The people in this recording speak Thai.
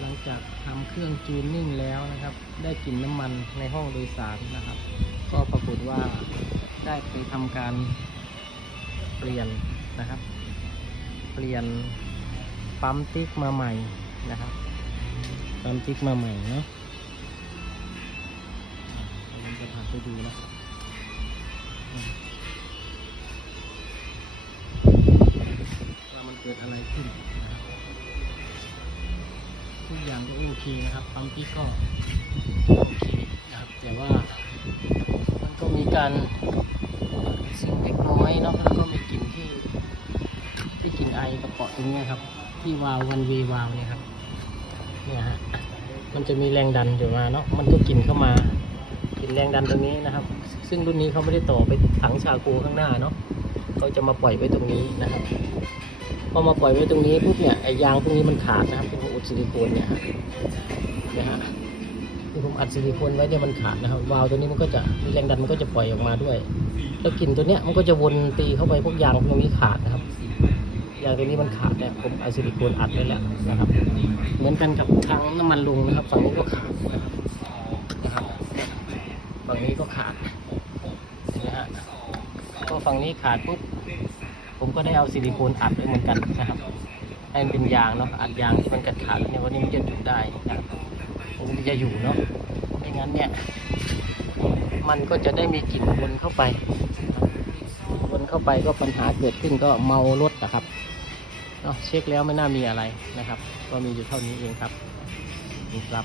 หลังจากทำเครื่องจูนนิ่งแล้วนะครับ ได้กลิ่นน้ำมันในห้องโดยสารนะครับ ก็ปรากฏว่าได้ไปทำการเปลี่ยนนะครับ เปลี่ยนปั๊มติ๊กมาใหม่นะครับปั๊มติ๊กมาใหม่เนาะเราจะพาไปดูนะครับว่ามันเกิดอะไรขึ้น ทุกอย่างก็โอเคนะครับปั๊มติ๊กก็โอเคนะครับแต่ว่ามันก็มีการสิ่งเล็กน้อยเนาะแล้วก็มีกลิ่นที่ที่กลิ่นไอกระเปาะตรงนี้ครับ ที่วาววันวีวาวเนี่ยครับเนี่ยฮะมันจะมีแรงดันอยู่มาเนาะมันก็กลิ่นเข้ามากลิ่นแรงดันตรงนี้นะครับ ซึ่งรุ่นนี้เขาไม่ได้ต่อไปถังชาโคข้างหน้าเนาะเขาจะมาปล่อยไว้ตรงนี้นะครับ พอมาปล่อยไว้ตรงนี้ปุ๊บเนี่ยไอยางพวกนี้มันขาดนะครับเป็นของอุดซิลิโคนเนี่ยฮะฮะที่ผมอัดซิลิโคนไว้เนี่ยมันขาดนะครับวาล์วตัวนี้มันก็จะมีแรงดันมันก็จะปล่อยออกมาด้วย แล้วกลิ่นตัวเนี้ยมันก็จะวนตีเข้าไปพวกยางตรงนี้ขาดนะครับยางตัวนี้มันขาดเนี่ยผมเอาซิลิโคนอัดไว้แล้วนะครับ เหมือนกันกับทางน้ำมันลุงนะครับฝั่งนี้ก็ขาดนะครับฝั่งนี้ก็ขาดนะฮะก็ฝั่งนี้ขาดปุ๊บ ผมก็ได้เอาซิลิโคนอัดไว้เหมือนกันนะครับให้มันเป็นยางเนาะอัดยางที่มันกัดขาดเนี่ยวันนี้มันจะอยู่ได้นะครับมันจะอยู่เนาะไม่งั้นเนี่ย มันก็จะได้มีกลิ่นวนเข้าไปครับวนเข้าไปก็ปัญหาเกิดขึ้นก็เมารถนะครับเนาะเช็คแล้วไม่น่ามีอะไรนะครับ ก็มีอยู่เท่านี้เองครับนี่ครับ